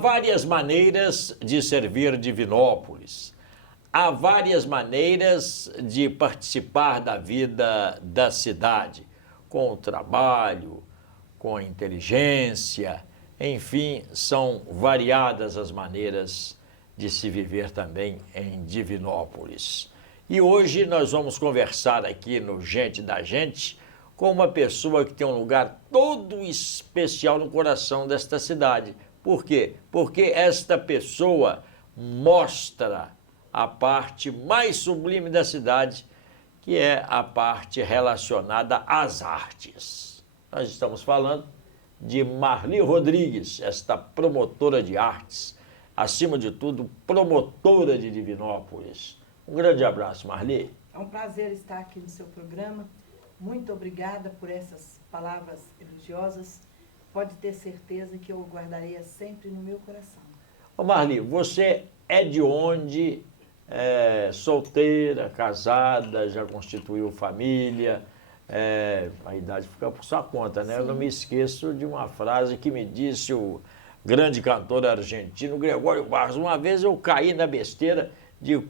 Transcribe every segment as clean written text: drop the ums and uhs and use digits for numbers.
várias maneiras de servir Divinópolis. Há várias maneiras de participar da vida da cidade, com o trabalho, com a inteligência, enfim, são variadas as maneiras de se viver também em Divinópolis. E hoje nós vamos conversar aqui no Gente da Gente com uma pessoa que tem um lugar todo especial no coração desta cidade. Por quê? Porque esta pessoa mostra a parte mais sublime da cidade, que é a parte relacionada às artes. Nós estamos falando de Marli Rodrigues, esta promotora de artes, acima de tudo, promotora de Divinópolis. Um grande abraço, Marli. É um prazer estar aqui no seu programa. Muito obrigada por essas palavras elogiosas. Pode ter certeza que eu guardarei sempre no meu coração. Ô Marli, você é de onde? Solteira, casada, já constituiu família, a idade fica por sua conta, né? Sim. Eu não me esqueço de uma frase que me disse o grande cantor argentino Gregório Barros. Uma vez eu caí na besteira de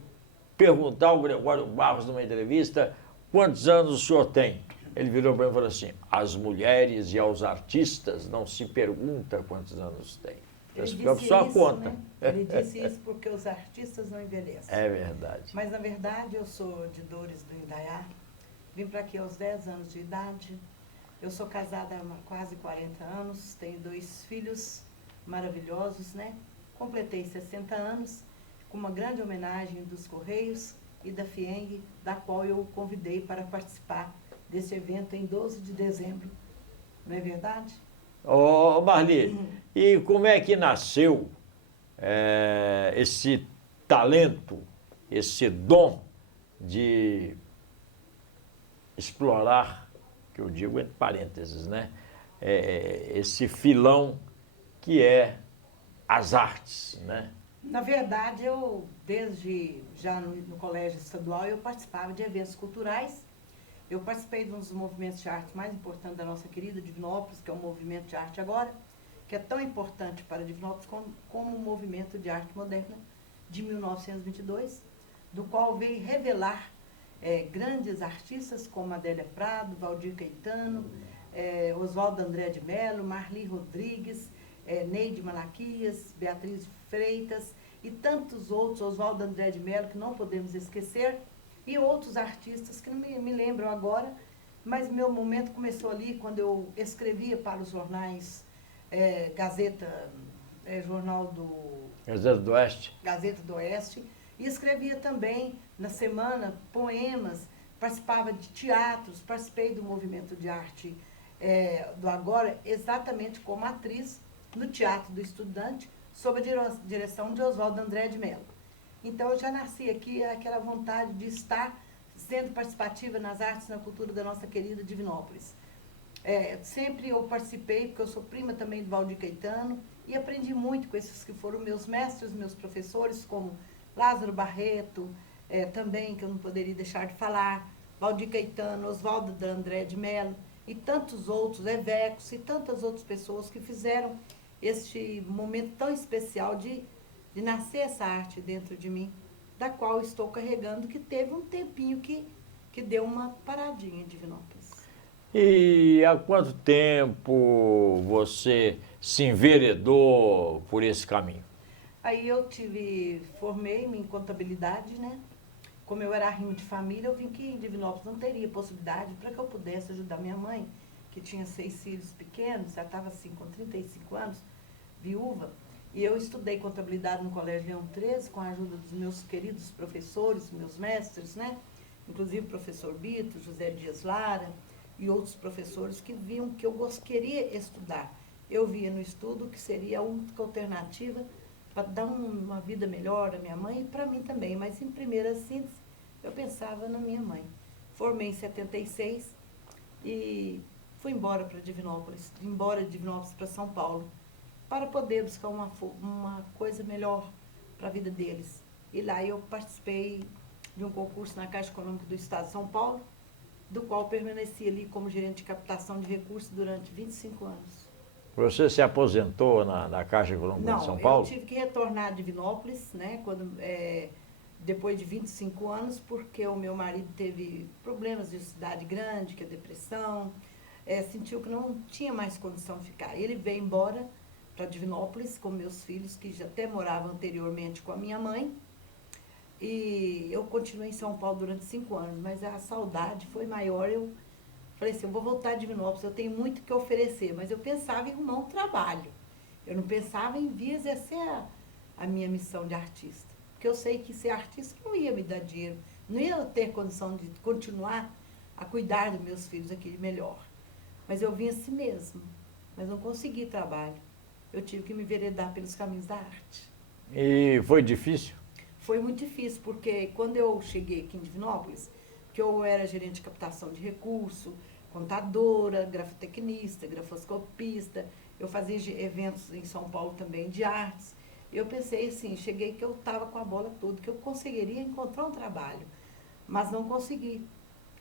perguntar ao Gregório Barros numa entrevista quantos anos o senhor tem. Ele virou para mim e falou assim: às mulheres e aos artistas não se pergunta quantos anos tem. Ele disse isso, né? Ele disse isso porque os artistas não envelhecem. É verdade. Mas, na verdade, eu sou de Dores do Indaiá. Vim para aqui aos 10 anos de idade. Eu sou casada há quase 40 anos. Tenho 2 filhos maravilhosos, né? Completei 60 anos com uma grande homenagem dos Correios e da FIENG, da qual eu o convidei para participar desse evento em 12 de dezembro. Não é verdade? Ô, Marli, e como é que nasceu esse talento, esse dom de explorar, que eu digo entre parênteses, né? Esse filão que é as artes, né? Na verdade, eu, desde já no colégio estadual, eu participava de eventos culturais. Eu participei de um dos movimentos de arte mais importantes da nossa querida Divinópolis, que é o Movimento de Arte Agora, que é tão importante para Divinópolis como o Movimento de Arte Moderna de 1922, do qual veio revelar grandes artistas como Adélia Prado, Valdir Caetano, Oswaldo André de Mello, Marli Rodrigues, Neide Malaquias, Beatriz Freitas e tantos outros, Oswaldo André de Mello, que não podemos esquecer, e outros artistas que não me lembram agora, mas meu momento começou ali quando eu escrevia para os jornais Gazeta, jornal do... Gazeta do Oeste. Gazeta do Oeste, e escrevia também, na semana, poemas, participava de teatros, participei do movimento de arte do Agora, exatamente como atriz, no Teatro do Estudante, sob a direção de Oswaldo André de Mello. Então, eu já nasci aqui, aquela vontade de estar sendo participativa nas artes e na cultura da nossa querida Divinópolis. Sempre eu participei, porque eu sou prima também do Valdir Caetano, e aprendi muito com esses que foram meus mestres, meus professores, como Lázaro Barreto, também, que eu não poderia deixar de falar, Valdir Caetano, Oswaldo André de Mello, e tantos outros, Evecos, e tantas outras pessoas que fizeram este momento tão especial de nascer essa arte dentro de mim, da qual estou carregando, que teve um tempinho que deu uma paradinha em Divinópolis. E há quanto tempo você se enveredou por esse caminho? Aí eu formei-me em contabilidade, né? Como eu era arrimo de família, eu vim que em Divinópolis não teria possibilidade para que eu pudesse ajudar minha mãe, que tinha 6 filhos pequenos, já estava assim com 35 anos, viúva. E eu estudei contabilidade no Colégio Leão 13, com a ajuda dos meus queridos professores, meus mestres, né? Inclusive o professor Bito, José Dias Lara e outros professores que viam que eu queria estudar. Eu via no estudo que seria a única alternativa para dar uma vida melhor à minha mãe e para mim também. Mas, em primeira síntese, eu pensava na minha mãe. Formei em 76 e fui embora para Divinópolis, de Divinópolis para São Paulo, para poder buscar uma coisa melhor para a vida deles. E lá eu participei de um concurso na Caixa Econômica do Estado de São Paulo, do qual permaneci ali como gerente de captação de recursos durante 25 anos. Você se aposentou na Caixa Econômica de São Paulo? Não, eu tive que retornar a Divinópolis, né, depois de 25 anos, porque o meu marido teve problemas de cidade grande, que é depressão, sentiu que não tinha mais condição de ficar. Ele veio embora para Divinópolis com meus filhos, que já até moravam anteriormente com a minha mãe, e eu continuei em São Paulo durante 5 anos, mas a saudade foi maior. Eu falei assim, eu vou voltar a Divinópolis, eu tenho muito que oferecer, mas eu pensava em arrumar um trabalho. Eu não pensava em vir exercer a minha missão de artista. Porque eu sei que ser artista não ia me dar dinheiro, não ia ter condição de continuar a cuidar dos meus filhos aqui melhor. Mas eu vim assim mesmo, mas não consegui trabalho. Eu tive que me enveredar pelos caminhos da arte. E foi difícil? Foi muito difícil, porque quando eu cheguei aqui em Divinópolis, que eu era gerente de captação de recurso, contadora, grafotecnista, grafoscopista, eu fazia eventos em São Paulo também de artes. Eu pensei assim, cheguei que eu estava com a bola toda, que eu conseguiria encontrar um trabalho, mas não consegui.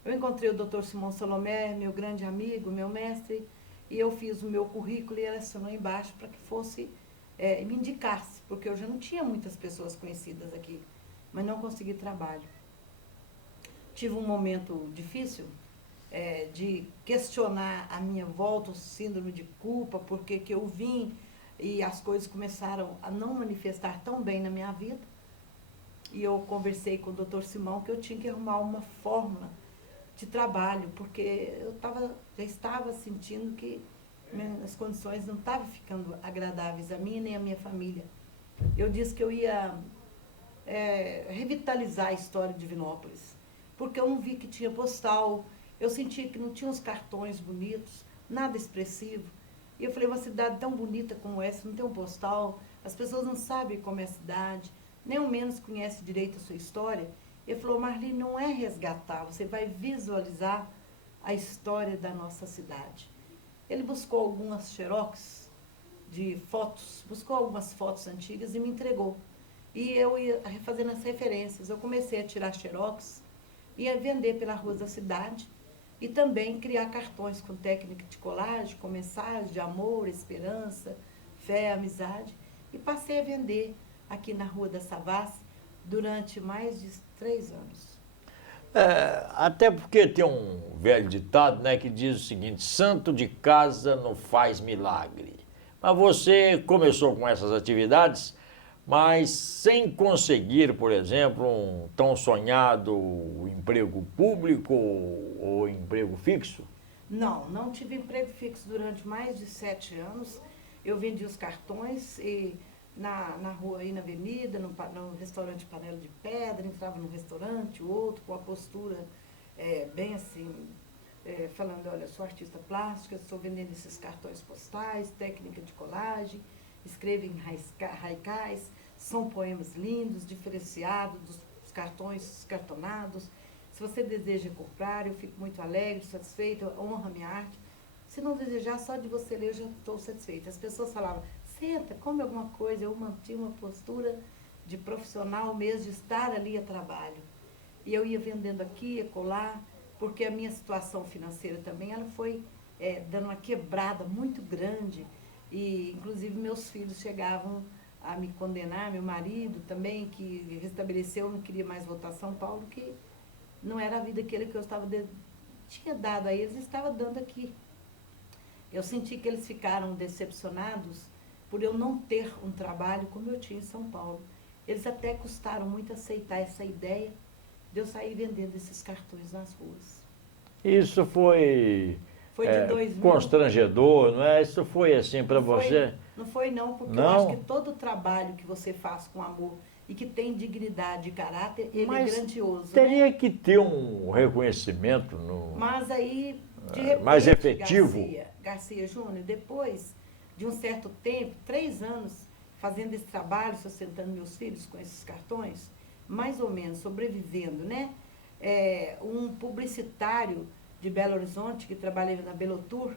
Eu encontrei o Dr. Simão Salomé, meu grande amigo, meu mestre, e eu fiz o meu currículo e ele assinou embaixo para que fosse, me indicasse, porque eu já não tinha muitas pessoas conhecidas aqui, mas não consegui trabalho. Tive um momento difícil, de questionar a minha volta, o síndrome de culpa, porque que eu vim e as coisas começaram a não manifestar tão bem na minha vida. E eu conversei com o Dr. Simão que eu tinha que arrumar uma fórmula de trabalho, porque eu já estava sentindo que as condições não estavam ficando agradáveis a mim nem a minha família. Eu disse que eu ia revitalizar a história de Divinópolis, porque eu não vi que tinha postal, eu senti que não tinha uns cartões bonitos, nada expressivo. E eu falei, uma cidade tão bonita como essa, não tem um postal, as pessoas não sabem como é a cidade, nem ao menos conhecem direito a sua história. Ele falou, Marli, não é resgatar, você vai visualizar a história da nossa cidade. Ele buscou algumas xerox de fotos, buscou algumas fotos antigas e me entregou. E eu ia fazendo as referências, eu comecei a tirar xerox, ia vender pela rua da cidade, e também criar cartões com técnica de colagem, com mensagens de amor, esperança, fé, amizade. E passei a vender aqui na Rua da Savassi durante mais de 3 anos. Até porque tem um velho ditado, né, que diz o seguinte, santo de casa não faz milagre. Mas você começou com essas atividades, mas sem conseguir, por exemplo, um tão sonhado emprego público ou emprego fixo? Não, não tive emprego fixo durante mais de 7 anos. Eu vendi os cartões e na rua, aí na avenida, no restaurante Panela de Pedra, entrava num restaurante, outro, com a postura bem assim, falando, olha, sou artista plástica, estou vendendo esses cartões postais, técnica de colagem, escrevo em haikais, são poemas lindos, diferenciados dos cartões cartonados. Se você deseja comprar, eu fico muito alegre, satisfeita, honra a minha arte. Se não desejar, só de você ler, eu já estou satisfeita. As pessoas falavam, senta, come alguma coisa. Eu mantinha uma postura de profissional mesmo, de estar ali a trabalho. E eu ia vendendo aqui, ia colar, porque a minha situação financeira também, ela foi dando uma quebrada muito grande. E, inclusive, meus filhos chegavam a me condenar, meu marido também, que restabeleceu, não queria mais voltar a São Paulo, que não era a vida aquele que eu tinha dado a eles, estava dando aqui. Eu senti que eles ficaram decepcionados por eu não ter um trabalho como eu tinha em São Paulo. Eles até custaram muito aceitar essa ideia de eu sair vendendo esses cartões nas ruas. Isso foi de 2000. constrangedor, não é? Isso foi assim para você? Não foi não, porque não? eu acho que todo o trabalho que você faz com amor e que tem dignidade e caráter, ele é grandioso. Teria né? que ter um reconhecimento Mas aí, de repente, mais efetivo. Garcia Júnior, depois de um certo tempo, 3 anos, fazendo esse trabalho, sustentando meus filhos com esses cartões, mais ou menos, sobrevivendo, né? Um publicitário de Belo Horizonte, que trabalha na Belotur,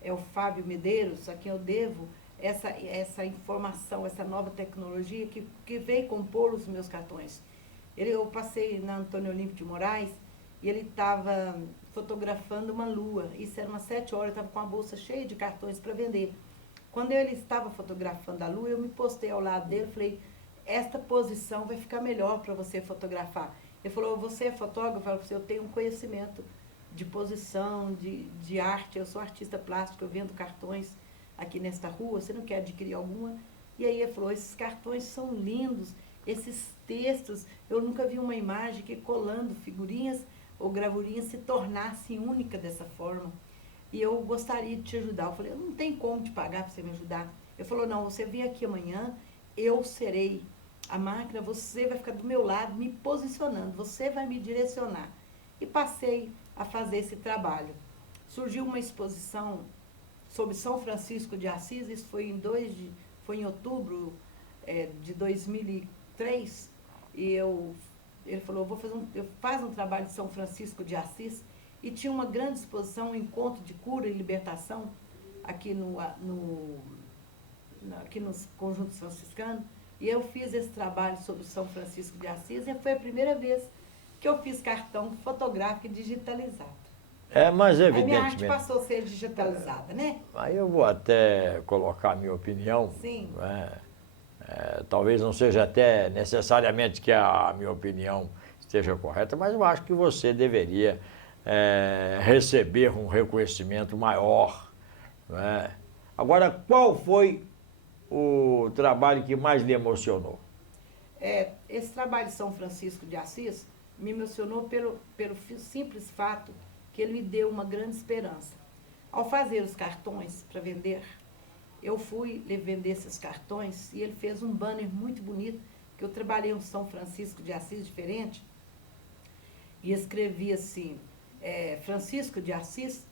é o Fábio Medeiros, a quem eu devo essa informação, essa nova tecnologia que veio compor os meus cartões. Eu passei na Antônio Olímpio de Moraes e ele estava fotografando uma lua. Isso era umas 7 horas, eu estava com a bolsa cheia de cartões para vender. Quando ele estava fotografando a lua, eu me postei ao lado dele, falei, esta posição vai ficar melhor para você fotografar. Ele falou, você é fotógrafo? Eu falei, eu tenho um conhecimento de posição, de arte, eu sou artista plástico, eu vendo cartões aqui nesta rua, você não quer adquirir alguma? E aí ele falou, esses cartões são lindos, esses textos, eu nunca vi uma imagem que colando figurinhas ou gravurinhas se tornasse única dessa forma. E eu gostaria de te ajudar. Eu falei, não tem como te pagar para você me ajudar. Ele falou, não, você vem aqui amanhã, eu serei a máquina, você vai ficar do meu lado, me posicionando, você vai me direcionar. E passei a fazer esse trabalho. Surgiu uma exposição sobre São Francisco de Assis, isso foi em outubro de 2003, e ele falou, eu faço um trabalho de São Francisco de Assis, e tinha uma grande exposição, um encontro de cura e libertação, aqui aqui nos conjuntos franciscanos, e eu fiz esse trabalho sobre São Francisco de Assis, e foi a primeira vez que eu fiz cartão fotográfico e digitalizado. Mas A minha evidentemente... arte passou a ser digitalizada, né? Aí eu vou até colocar a minha opinião. Sim. Né? Talvez não seja até necessariamente que a minha opinião esteja correta, mas eu acho que você deveria receber um reconhecimento maior. Né? Agora, qual foi o trabalho que mais lhe emocionou? Esse trabalho de São Francisco de Assis me emocionou pelo simples fato que ele me deu uma grande esperança. Ao fazer os cartões para vender, eu fui vender esses cartões e ele fez um banner muito bonito, que eu trabalhei um São Francisco de Assis diferente, e escrevi assim, Francisco de Assis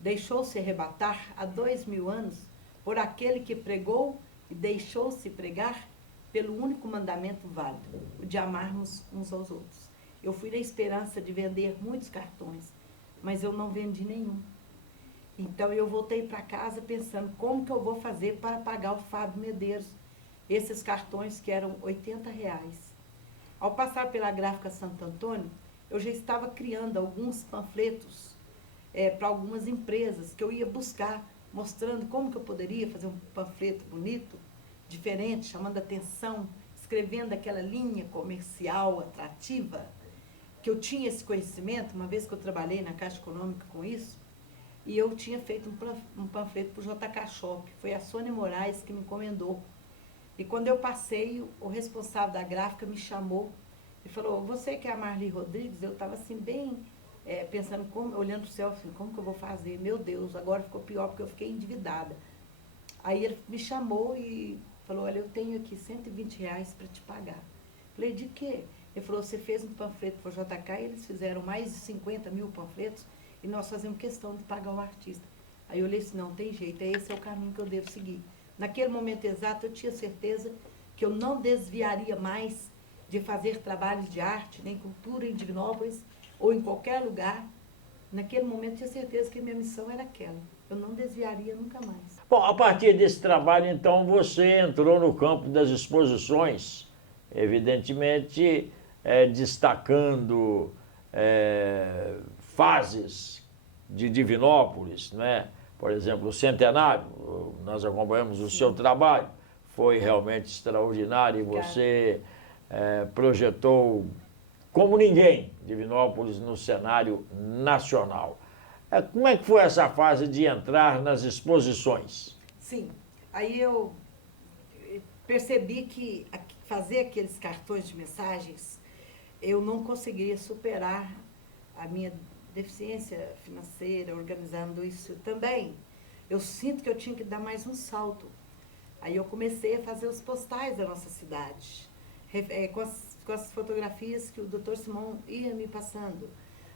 deixou-se arrebatar há 2000 anos por aquele que pregou e deixou-se pregar pelo único mandamento válido, o de amarmos uns aos outros. Eu fui na esperança de vender muitos cartões, mas eu não vendi nenhum. Então eu voltei para casa pensando como que eu vou fazer para pagar o Fábio Medeiros esses cartões que eram R$80. Ao passar pela Gráfica Santo Antônio, eu já estava criando alguns panfletos para algumas empresas que eu ia buscar, mostrando como que eu poderia fazer um panfleto bonito, diferente, chamando atenção, escrevendo aquela linha comercial atrativa, que eu tinha esse conhecimento, uma vez que eu trabalhei na Caixa Econômica com isso, e eu tinha feito um panfleto para o JK Shop, foi a Sônia Moraes que me encomendou. E quando eu passei, o responsável da gráfica me chamou e falou, você que é a Marli Rodrigues? Eu estava assim, bem, pensando, olhando para o céu, assim, como que eu vou fazer? Meu Deus, agora ficou pior porque eu fiquei endividada. Aí ele me chamou e falou, olha, eu tenho aqui R$120 para te pagar. Falei, de quê? Ele falou, você fez um panfleto para o JK, e eles fizeram mais de 50 mil panfletos, e nós fazemos questão de pagar o artista. Aí eu olhei assim, não tem jeito, esse é o caminho que eu devo seguir. Naquele momento exato, eu tinha certeza que eu não desviaria mais de fazer trabalhos de arte, nem cultura em Divinópolis, ou em qualquer lugar. Naquele momento, eu tinha certeza que minha missão era aquela. Eu não desviaria nunca mais. Bom, a partir desse trabalho, então, você entrou no campo das exposições, evidentemente destacando fases de Divinópolis, né? Por exemplo, o centenário, nós acompanhamos o seu trabalho, foi realmente extraordinário e você projetou como ninguém Divinópolis no cenário nacional. Como é que foi essa fase de entrar nas exposições? Sim, aí eu percebi que fazer aqueles cartões de mensagens, eu não conseguiria superar a minha deficiência financeira, organizando isso também. Eu sinto que eu tinha que dar mais um salto. Aí eu comecei a fazer os postais da nossa cidade, com as fotografias que o Dr. Simão ia me passando.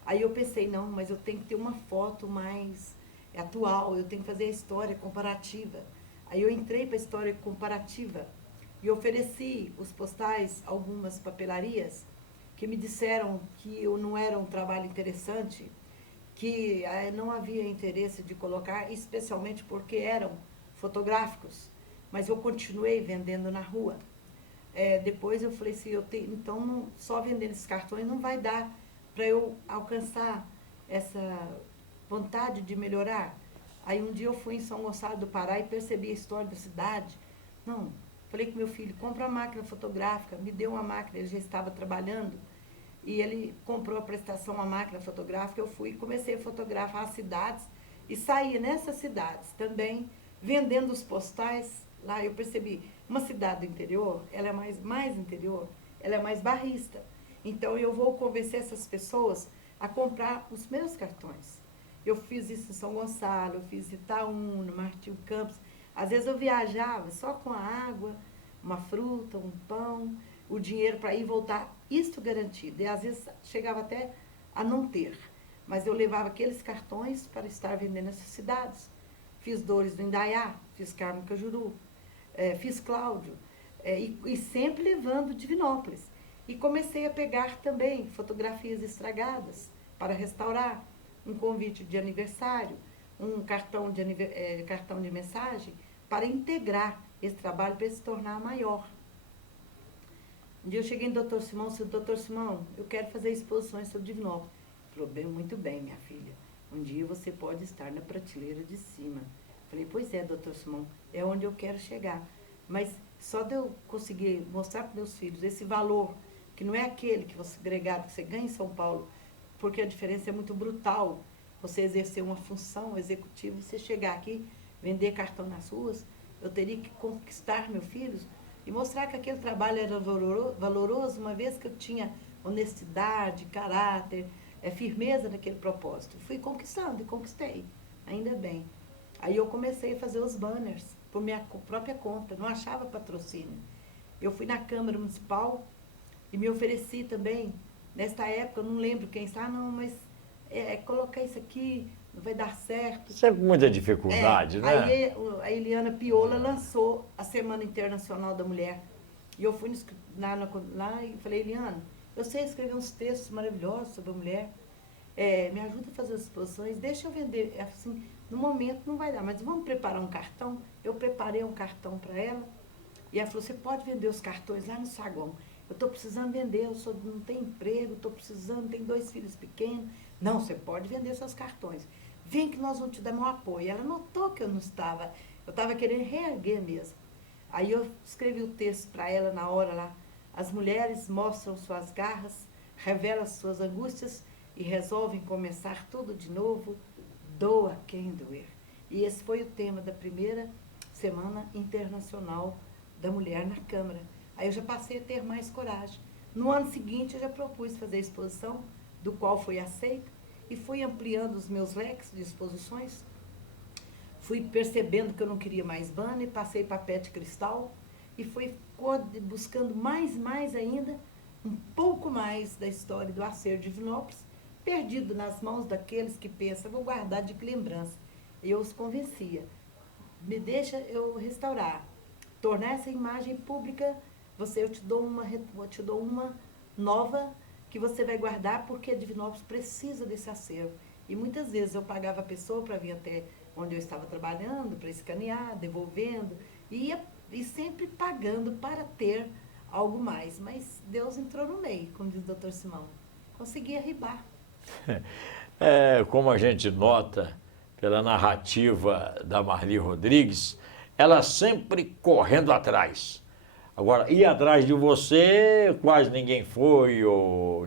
Aí eu pensei, não, mas eu tenho que ter uma foto mais atual, eu tenho que fazer a história comparativa. Aí eu entrei para a história comparativa e ofereci os postais a algumas papelarias que me disseram que não era um trabalho interessante, que não havia interesse de colocar, especialmente porque eram fotográficos. Mas eu continuei vendendo na rua. Depois eu falei assim, então só vendendo esses cartões não vai dar para eu alcançar essa vontade de melhorar. Aí um dia eu fui em São Gonçalo do Pará e percebi a história da cidade. Não, falei com meu filho, compra uma máquina fotográfica, me deu uma máquina, ele já estava trabalhando, e ele comprou a prestação, uma máquina fotográfica, eu fui e comecei a fotografar as cidades, e saía nessas cidades também, vendendo os postais. Lá eu percebi, uma cidade do interior, ela é mais interior, ela é mais barrista. Então eu vou convencer essas pessoas a comprar os meus cartões. Eu fiz isso em São Gonçalo, eu fiz em Itaúna, Martinho Campos. Às vezes eu viajava só com a água, uma fruta, um pão, o dinheiro para ir e voltar, isto garantido. E às vezes chegava até a não ter. Mas eu levava aqueles cartões para estar vendendo nessas cidades. Fiz Dores do Indaiá, fiz Carmo Cajuru, fiz Cláudio, e sempre levando Divinópolis. E comecei a pegar também fotografias estragadas para restaurar, um convite de aniversário, um cartão de mensagem, para integrar esse trabalho para se tornar maior. Um dia eu cheguei no Dr. Simão, disse, Dr. Simão, eu quero fazer exposições sobre Divinópolis. Ele falou, muito bem, minha filha, um dia você pode estar na prateleira de cima. Falei, pois é, Dr. Simão, é onde eu quero chegar. Mas só de eu conseguir mostrar para meus filhos esse valor, que não é aquele que você agregado, que você ganha em São Paulo, porque a diferença é muito brutal. Você exercer uma função executiva, você chegar aqui, vender cartão nas ruas, eu teria que conquistar meus filhos e mostrar que aquele trabalho era valoroso, uma vez que eu tinha honestidade, caráter, firmeza naquele propósito. Fui conquistando e conquistei, ainda bem. Aí eu comecei a fazer os banners por minha própria conta, não achava patrocínio. Eu fui na Câmara Municipal e me ofereci também. Nesta época, eu não lembro quem está, não, mas colocar isso aqui, não vai dar certo. Sempre muita dificuldade, né? Aí a Eliana Piola lançou a Semana Internacional da Mulher. E eu fui lá e falei, Eliana, eu sei escrever uns textos maravilhosos sobre a mulher, me ajuda a fazer as exposições, deixa eu vender. Assim, no momento não vai dar, mas vamos preparar um cartão. Eu preparei um cartão para ela, e ela falou, você pode vender os cartões lá no saguão. Eu estou precisando vender, não tenho emprego, estou precisando, tenho 2 filhos pequenos. Não, você pode vender seus cartões. Vem que nós vamos te dar um apoio. Ela notou que eu não estava, eu estava querendo reerguer mesmo. Aí eu escrevi o texto para ela na hora lá. As mulheres mostram suas garras, revelam suas angústias e resolvem começar tudo de novo. Doa quem doer. E esse foi o tema da primeira Semana Internacional da Mulher na Câmara. Aí eu já passei a ter mais coragem. No ano seguinte, eu já propus fazer a exposição, do qual fui aceita, e fui ampliando os meus leques de exposições. Fui percebendo que eu não queria mais banner, passei para PET Cristal, e fui buscando mais ainda, um pouco mais da história do acervo de Divinópolis, perdido nas mãos daqueles que pensam, vou guardar de lembrança. E eu os convencia, me deixa eu restaurar, tornar essa imagem pública. Eu te dou uma nova que você vai guardar, porque Divinópolis precisa desse acervo. E muitas vezes eu pagava a pessoa para vir até onde eu estava trabalhando, para escanear, devolvendo, e sempre pagando para ter algo mais. Mas Deus entrou no meio, como diz o Dr. Simão. Consegui arribar. Como a gente nota pela narrativa da Marli Rodrigues, ela sempre correndo atrás. Agora, ir atrás de você, quase ninguém foi, ou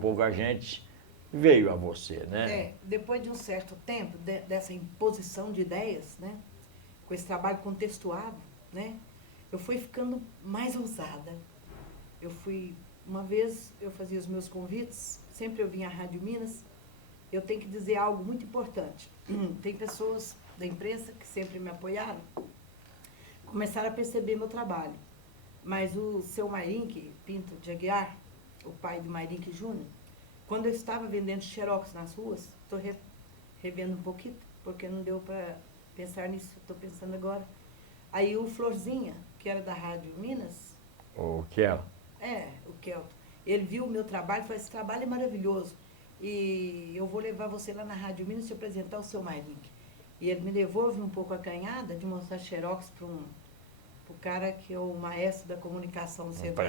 pouca gente veio a você, né? Depois de um certo tempo, dessa imposição de ideias, né? Com esse trabalho contextuado, né? Eu fui ficando mais ousada. Uma vez eu fazia os meus convites, sempre eu vinha à Rádio Minas. Eu tenho que dizer algo muito importante. Tem pessoas da imprensa que sempre me apoiaram, começaram a perceber meu trabalho. Mas o seu Mairinque Pinto de Aguiar, o pai do Mairinque Júnior, quando eu estava vendendo xerox nas ruas, estou revendo um pouquinho, porque não deu para pensar nisso, estou pensando agora. Aí o Florzinha, que era da Rádio Minas... O Kelton. O Kelton. Ele viu o meu trabalho e falou, esse trabalho é maravilhoso. E eu vou levar você lá na Rádio Minas e te apresentar o seu Mairinque. E ele me levou, um pouco acanhada, de mostrar xerox para o cara que é o maestro da comunicação do centro.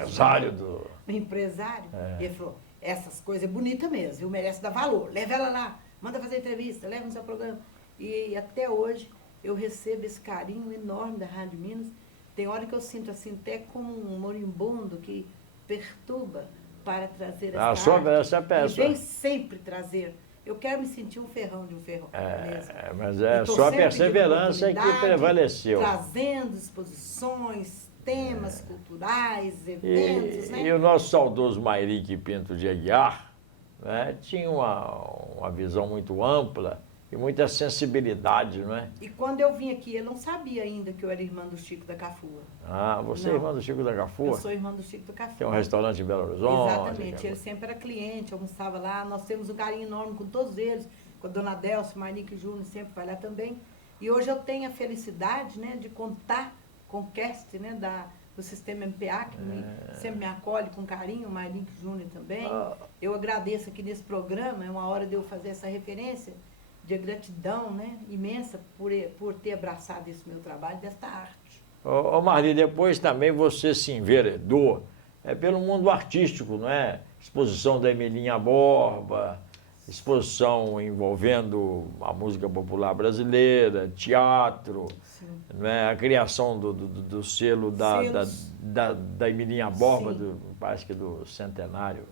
Empresário. E ele falou, essas coisas é bonita mesmo, viu? Merece dar valor. Leva ela lá, manda fazer entrevista, leva no seu programa. E até hoje eu recebo esse carinho enorme da Rádio Minas. Tem hora que eu sinto assim, até como um moribundo que perturba para trazer essa arte. Essa E pessoa. vem sempre trazer. Eu quero me sentir um ferrão de um ferrão mesmo. Mas E tô só a sempre perseverança pedindo que prevaleceu. trazendo exposições, temas culturais, eventos, né? E o nosso saudoso Mairique Pinto de Aguiar, né, tinha uma visão muito ampla e muita sensibilidade, não é? E quando eu vim aqui, ele não sabia ainda que eu era irmã do Chico da Cafua. Ah, você é Não. irmã do Chico da Cafua? Eu sou irmã do Chico da Cafua. Tem um restaurante em Belo Horizonte. Exatamente, ele sempre era cliente, almoçava lá, nós temos um carinho enorme com todos eles, com a dona Delcio, Marnique Júnior, sempre vai lá também. E hoje eu tenho a felicidade, né, de contar com o cast, né, do sistema MPA, que sempre me acolhe com carinho, o Marnique Júnior também. Eu agradeço aqui nesse programa, é uma hora de eu fazer essa referência de gratidão, né, imensa por ter abraçado esse meu trabalho, desta arte. Ô Marli, depois também você se enveredou pelo mundo artístico, não é? Exposição da Emilinha Borba, exposição envolvendo a música popular brasileira, teatro, não é? A criação do selo da Emilinha Borba, parece que do centenário,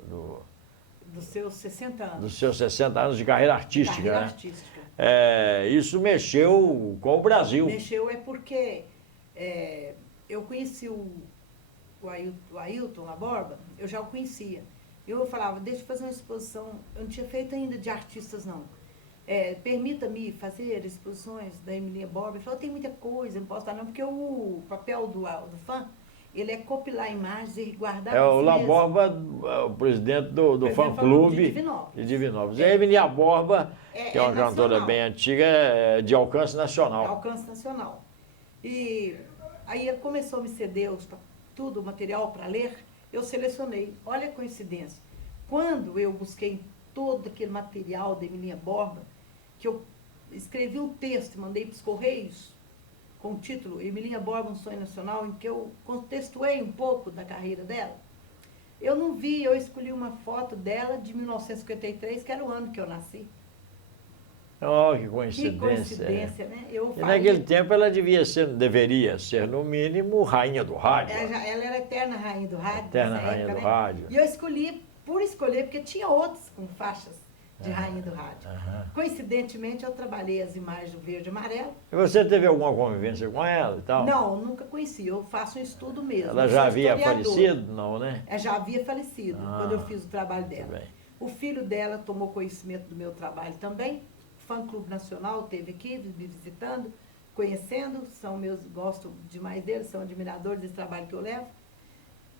dos seus 60 anos. Dos seus 60 anos de carreira artística. Carreira né? artística. Isso mexeu com o Brasil. Mexeu porque eu conheci o Ailton La Borba, eu já o conhecia. Eu falava, deixa eu fazer uma exposição, eu não tinha feito ainda de artistas não. Permita-me fazer exposições da Emilinha Borba. Ele falou, tem muita coisa, não posso dar não, porque o papel do fã, ele é compilar imagens e guardar. O La Borba, o presidente do fã-clube de Divinópolis. E a Emilinha Borba, que é uma cantora bem antiga, é de alcance nacional. Alcance nacional. E aí ele começou a me ceder tudo o material para ler, eu selecionei. Olha a coincidência. Quando eu busquei todo aquele material da Emilinha Borba, que eu escrevi um texto e mandei para os Correios, com o título Emilinha Borba, um sonho nacional, em que eu contextuei um pouco da carreira dela, eu não vi, eu escolhi uma foto dela de 1953, que era o ano que eu nasci. Oh, que coincidência. Que coincidência, né? E naquele tempo ela deveria ser, no mínimo, rainha do rádio. Ela era eterna rainha do rádio. Eterna rainha do rádio. E eu escolhi, por escolher, porque tinha outros com faixas de rainha do rádio. Coincidentemente, eu trabalhei as imagens do verde e amarelo. E você teve alguma convivência com ela e tal? Não, nunca conheci. Eu faço um estudo mesmo. Ela já havia falecido? Não, né? Já havia falecido, quando eu fiz o trabalho dela. Bem. O filho dela tomou conhecimento do meu trabalho também. O Fã-Clube Nacional esteve aqui, me visitando, conhecendo. Gosto demais deles, são admiradores desse trabalho que eu levo.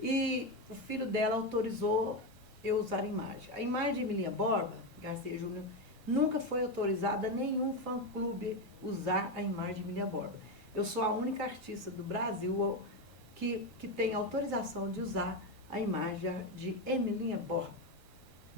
E o filho dela autorizou eu usar a imagem. A imagem de Emilinha Borba, Garcia Júnior, nunca foi autorizada nenhum fã-clube usar a imagem de Emilinha Borba. Eu sou a única artista do Brasil que tem autorização de usar a imagem de Emilinha Borba.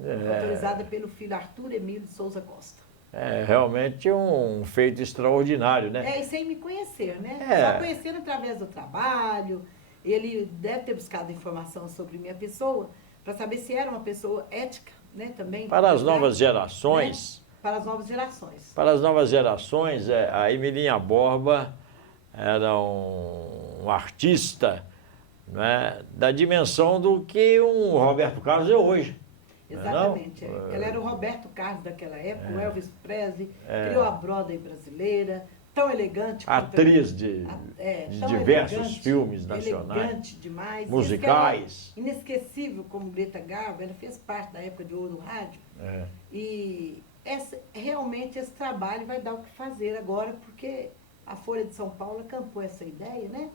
Autorizada pelo filho Arthur Emílio de Souza Costa. É realmente um feito extraordinário, né? E sem me conhecer, né? Só conhecendo através do trabalho. Ele deve ter buscado informação sobre minha pessoa, para saber se era uma pessoa ética, né, também. Para as novas gerações. Né? Para as novas gerações. Para as novas gerações, a Emilinha Borba era um artista, né, da dimensão do que um Roberto Carlos é hoje. Exatamente. Ela era o Roberto Carlos daquela época, o Elvis Presley, criou a Broadway brasileira, tão elegante. Atriz de diversos filmes nacionais. Elegante demais. Musicais. Inesquecível como Greta Garbo, ela fez parte da época de ouro do rádio. E realmente esse trabalho vai dar o que fazer agora, porque a Folha de São Paulo acampou essa ideia, né?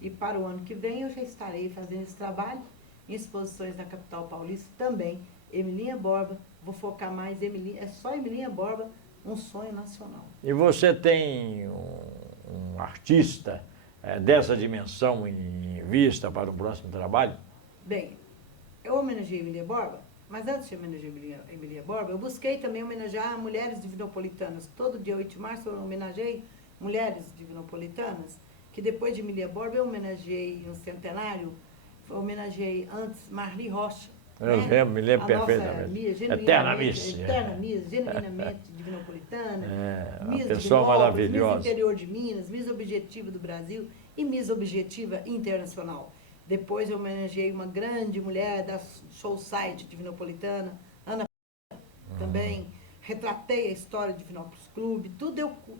E para o ano que vem eu já estarei fazendo esse trabalho em exposições na capital paulista também. Emilinha Borba, vou focar mais é só Emilinha Borba, um sonho nacional. E você tem um artista dessa dimensão em vista para o próximo trabalho? Bem, eu homenageei Emilinha Borba, mas antes de homenagear Emilinha Borba, eu busquei também homenagear mulheres divinopolitanas. Todo dia 8 de março eu homenageei mulheres divinopolitanas, que depois de Emilinha Borba eu homenageei no centenário, homenageei antes Marli Rocha, Eu lembro, me lembro perfeitamente. Eterna Miss. Eterna Miss, genuinamente divinopolitana. Uma Miss pessoa maravilhosa. Miss Interior de Minas, Miss Objetiva do Brasil e Miss Objetiva Internacional. Depois eu homenageei uma grande mulher da Show Site Divinopolitana, Ana também. Retratei a história de Divinópolis Clube,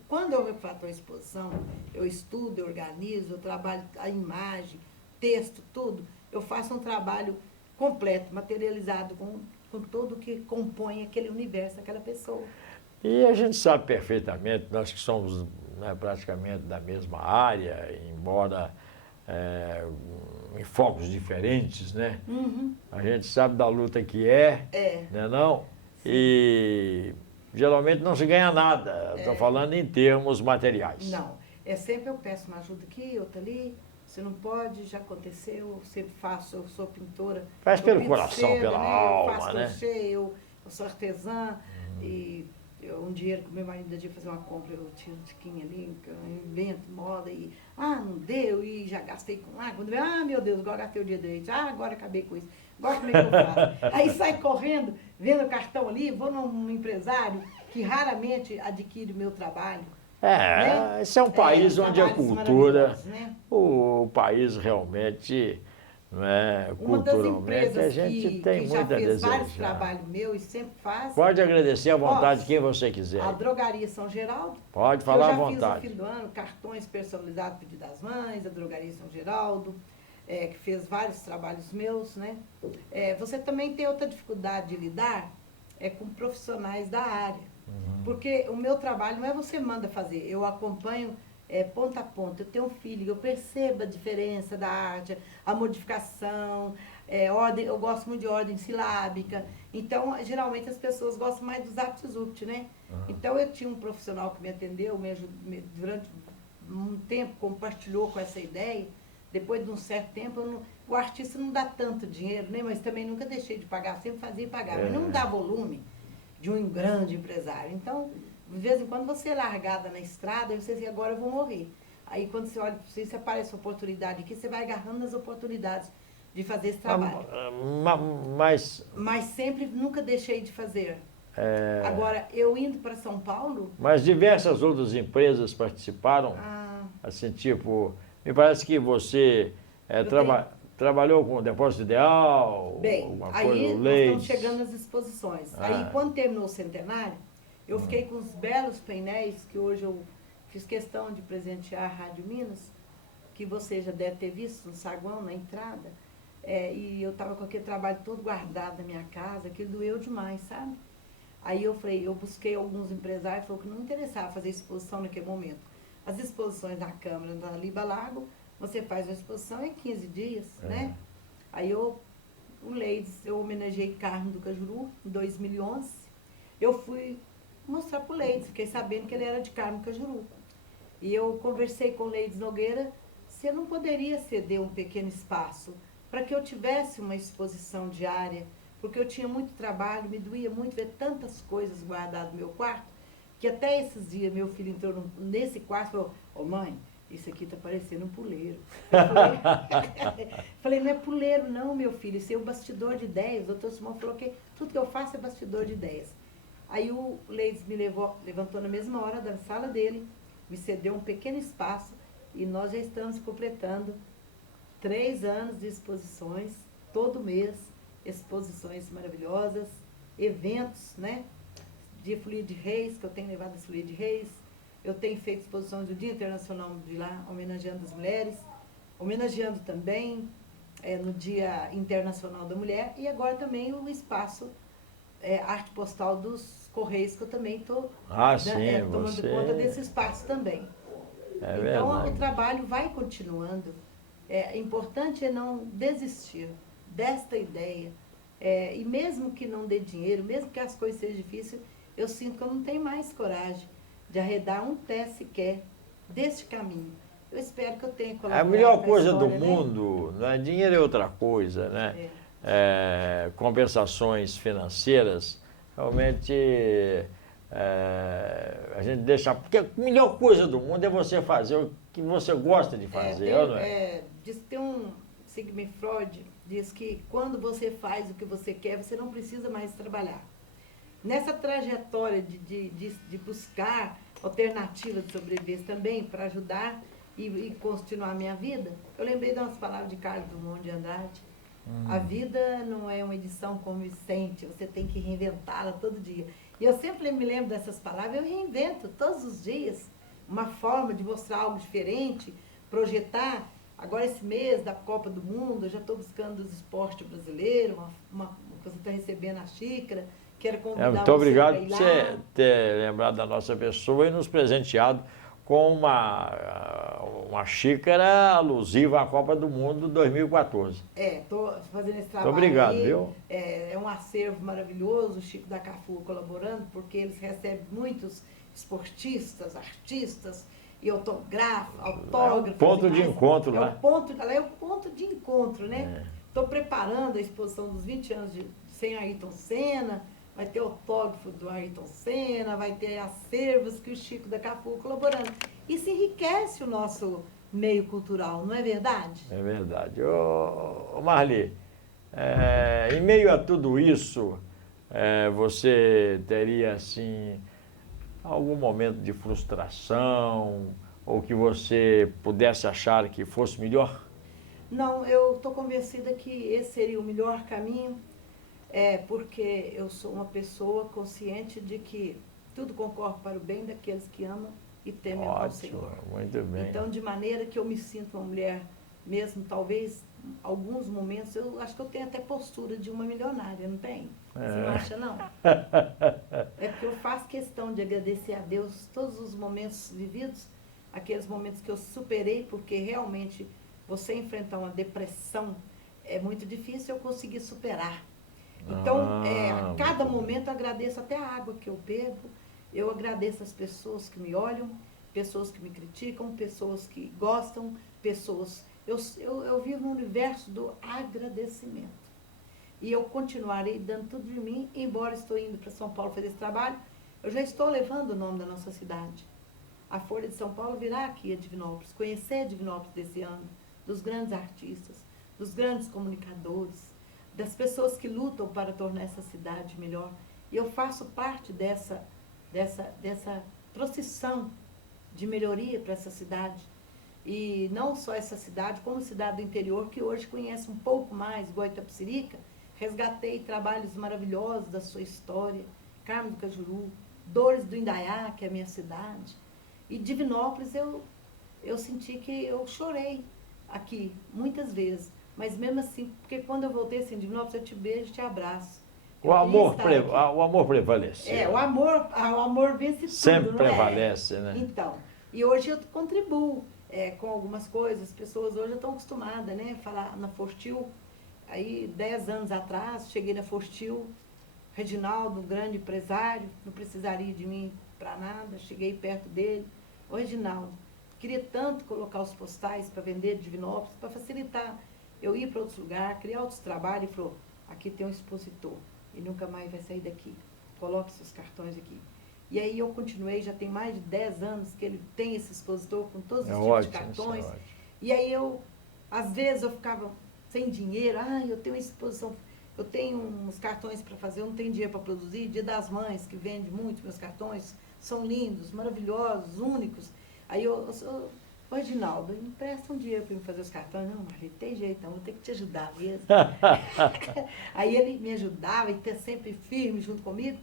quando eu retrato a exposição, eu estudo, eu organizo, eu trabalho a imagem, texto, tudo. Eu faço um trabalho completo, materializado com tudo que compõe aquele universo, aquela pessoa. E a gente sabe perfeitamente, nós que somos, né, praticamente da mesma área, embora em focos diferentes, né? Uhum. A gente sabe da luta que é, né, não? E geralmente não se ganha nada, estou falando em termos materiais. Não, sempre eu peço uma ajuda aqui, outra ali, se não pode, já aconteceu, eu sempre faço, eu sou pintora. Faz pelo coração, seda, pela alma, eu faço né? crochê, eu sou artesã, e um dinheiro que meu marido ia fazer uma compra, eu tiro um tiquinho ali, eu invento moda, e não deu, e já gastei com água, meu Deus, agora gastei o dia dele, agora acabei com isso, agora como é que eu faço? Aí sai correndo, vendo o cartão ali, vou num empresário que raramente adquire o meu trabalho. Né? Esse é um país onde a cultura, né? o país realmente, né, culturalmente, a gente tem muito a desejar. Uma das empresas que já fez vários trabalhos meus e sempre faz. Pode agradecer à vontade quem você quiser. A Drogaria São Geraldo. Pode falar à vontade. Eu já fiz no fim do ano cartões personalizados Pedido das Mães, a Drogaria São Geraldo, que fez vários trabalhos meus, né? Você também tem outra dificuldade de lidar com profissionais da área. Porque o meu trabalho não é você manda fazer, eu acompanho ponta a ponta. Eu tenho um filho, eu percebo a diferença da arte, a modificação, ordem, eu gosto muito de ordem silábica. Então, geralmente as pessoas gostam mais dos aptisupt, né? Então, eu tinha um profissional que me atendeu, durante um tempo compartilhou com essa ideia. Depois de um certo tempo, o artista não dá tanto dinheiro, né? Mas também nunca deixei de pagar, sempre fazia e pagava. Mas não dá volume de um grande empresário. Então, de vez em quando você é largada na estrada, e você diz, agora eu vou morrer. Aí quando você olha para você, se aparece oportunidade aqui, você vai agarrando as oportunidades de fazer esse trabalho. Mas sempre, nunca deixei de fazer. Agora, eu indo para São Paulo... Mas diversas outras empresas participaram? Assim, tipo, me parece que você trabalhou com o Depósito Ideal, bem, alguma aí coisa, nós estamos chegando às exposições. Aí, quando terminou o centenário, eu fiquei com os belos painéis, que hoje eu fiz questão de presentear a Rádio Minas, que você já deve ter visto no saguão, na entrada. E eu estava com aquele trabalho todo guardado na minha casa, aquilo doeu demais, sabe? Aí eu busquei alguns empresários, falou que não interessava fazer exposição naquele momento. As exposições na Câmara, na Liba Lago, você faz uma exposição em 15 dias, né? Aí o Leides, eu homenageei Carmo do Cajuru, em 2011. Eu fui mostrar para o Leides, fiquei sabendo que ele era de Carmo do Cajuru. E eu conversei com o Leides Nogueira, se eu não poderia ceder um pequeno espaço para que eu tivesse uma exposição diária, porque eu tinha muito trabalho, me doía muito ver tantas coisas guardadas no meu quarto, que até esses dias meu filho entrou nesse quarto e falou, mãe, isso aqui está parecendo um puleiro. Falei, não é puleiro não, meu filho, isso é um bastidor de ideias. O doutor Simão falou que tudo que eu faço é bastidor de ideias. Aí o Leides me levantou na mesma hora da sala dele, me cedeu um pequeno espaço e nós já estamos completando 3 anos de exposições, todo mês, exposições maravilhosas, eventos, né? De Folia de Reis, que eu tenho levado a Folia de Reis. Eu tenho feito exposições do Dia Internacional de lá, homenageando as mulheres, homenageando também no Dia Internacional da Mulher, e agora também o espaço arte postal dos Correios, que eu também estou tomando conta desse espaço também. Então, verdade. O trabalho vai continuando. Importante é não desistir desta ideia. E mesmo que não dê dinheiro, mesmo que as coisas sejam difíceis, eu sinto que eu não tenho mais coragem de arredar um pé sequer deste caminho. Eu espero que eu tenha colaborado. A melhor coisa do mundo, né? Dinheiro é outra coisa, né? Compensações financeiras, realmente a gente deixa... Porque a melhor coisa do mundo é você fazer o que você gosta de fazer, não é? Diz que tem um Sigmund Freud, diz que quando você faz o que você quer, você não precisa mais trabalhar. Nessa trajetória de buscar alternativas de sobrevivência também, para ajudar e continuar a minha vida, eu lembrei de umas palavras de Carlos Drummond de Andrade. A vida não é uma edição convincente, você tem que reinventá-la todo dia. E eu sempre me lembro dessas palavras, eu reinvento todos os dias uma forma de mostrar algo diferente, projetar. Agora esse mês da Copa do Mundo, eu já estou buscando os esportes brasileiros, você está recebendo a xícara, quero convidar Muito você obrigado para ir por você lá. ter lembrado da nossa pessoa e nos presenteado com uma xícara alusiva à Copa do Mundo 2014. Estou fazendo esse trabalho Obrigado, aí. viu? É um acervo maravilhoso, o Chico da Cafu colaborando, porque eles recebem muitos esportistas, artistas, e autógrafos. Ponto de encontro lá. Lá é o ponto de encontro, né? Estou preparando a exposição dos 20 anos sem Ayrton Senna, vai ter autógrafo do Ayrton Senna, vai ter acervos que o Chico da Cafu colaborando. Isso enriquece o nosso meio cultural, não é verdade? É verdade. Ô Marli, em meio a tudo isso, você teria, assim, algum momento de frustração ou que você pudesse achar que fosse melhor? Não, eu estou convencida que esse seria o melhor caminho, porque eu sou uma pessoa consciente de que tudo concorre para o bem daqueles que amam e temem ao Senhor. Ótimo, muito bem. Então, de maneira que eu me sinto uma mulher, mesmo talvez, alguns momentos, eu acho que eu tenho até postura de uma milionária, não tem? Você não acha, não? É porque eu faço questão de agradecer a Deus todos os momentos vividos, aqueles momentos que eu superei, porque realmente você enfrentar uma depressão é muito difícil, eu consegui superar. Então, a cada momento eu agradeço até a água que eu bebo, eu agradeço as pessoas que me olham, pessoas que me criticam, pessoas que gostam, pessoas... Eu vivo no universo do agradecimento. E eu continuarei dando tudo de mim, embora estou indo para São Paulo fazer esse trabalho, eu já estou levando o nome da nossa cidade. A Folha de São Paulo virá aqui a Divinópolis, conhecer Divinópolis desse ano, dos grandes artistas, dos grandes comunicadores, das pessoas que lutam para tornar essa cidade melhor. E eu faço parte dessa procissão de melhoria para essa cidade. E não só essa cidade, como cidade do interior, que hoje conhece um pouco mais Guaitapecerica. Resgatei trabalhos maravilhosos da sua história, Carmo do Cajuru, Dores do Indaiá, que é a minha cidade. E Divinópolis, eu senti que eu chorei aqui, muitas vezes. Mas mesmo assim, porque quando eu voltei assim, Divinópolis, eu te beijo, te abraço. O amor prevalece. O amor vence tudo, sempre não prevalece, né? Então, e hoje eu contribuo com algumas coisas. As pessoas hoje estão acostumadas, né? Falar na Forstil. Aí, 10 anos atrás, cheguei na Forstil, Reginaldo, um grande empresário, não precisaria de mim para nada, cheguei perto dele. Ô, Reginaldo, queria tanto colocar os postais para vender de Divinópolis, para facilitar eu ir para outros lugares, criar outros trabalhos. Ele falou, aqui tem um expositor, e nunca mais vai sair daqui. Coloque seus cartões aqui. E aí eu continuei, já tem mais de 10 anos que ele tem esse expositor com todos os tipos de cartões. E aí às vezes eu ficava sem dinheiro, eu tenho uma exposição, eu tenho uns cartões para fazer, eu não tenho dinheiro para produzir. Dia das Mães, que vende muito meus cartões, são lindos, maravilhosos, únicos. Aí ô Reginaldo, me empresta um dinheiro para eu fazer os cartões. Não, Marli, tem jeito, não, vou ter que te ajudar mesmo. Aí ele me ajudava e está sempre firme junto comigo.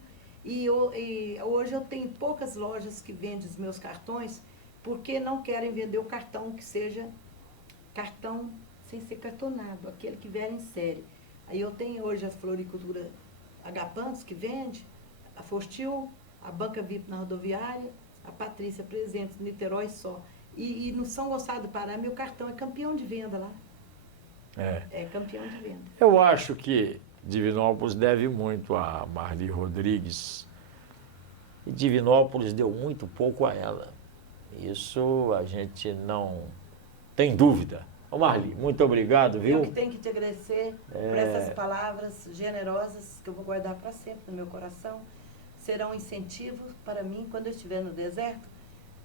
E hoje eu tenho poucas lojas que vendem os meus cartões, porque não querem vender o cartão que seja cartão sem ser cartonado, aquele que vier em série. Aí eu tenho hoje a Floricultura Agapantos, que vende, a Forstil, a Banca VIP na rodoviária, a Patrícia Presentes, Niterói só. E no São Gonçalo do Pará, meu cartão é campeão de venda lá. É campeão de venda. Eu acho que Divinópolis deve muito a Marli Rodrigues. E Divinópolis deu muito pouco a ela. Isso a gente não tem dúvida. Ô Marli, muito obrigado, viu? Eu que tenho que te agradecer por essas palavras generosas que eu vou guardar para sempre no meu coração. Serão um incentivo para mim quando eu estiver no deserto,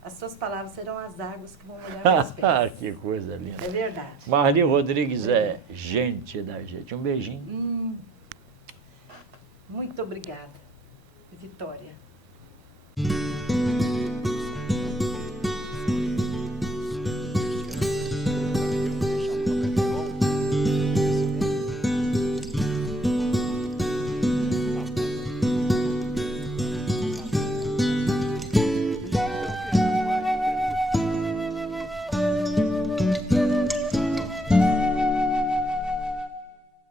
as suas palavras serão as águas que vão molhar meus pés. Que coisa linda. É verdade. Marli Rodrigues é gente da gente. Um beijinho. Muito obrigada, Vitória.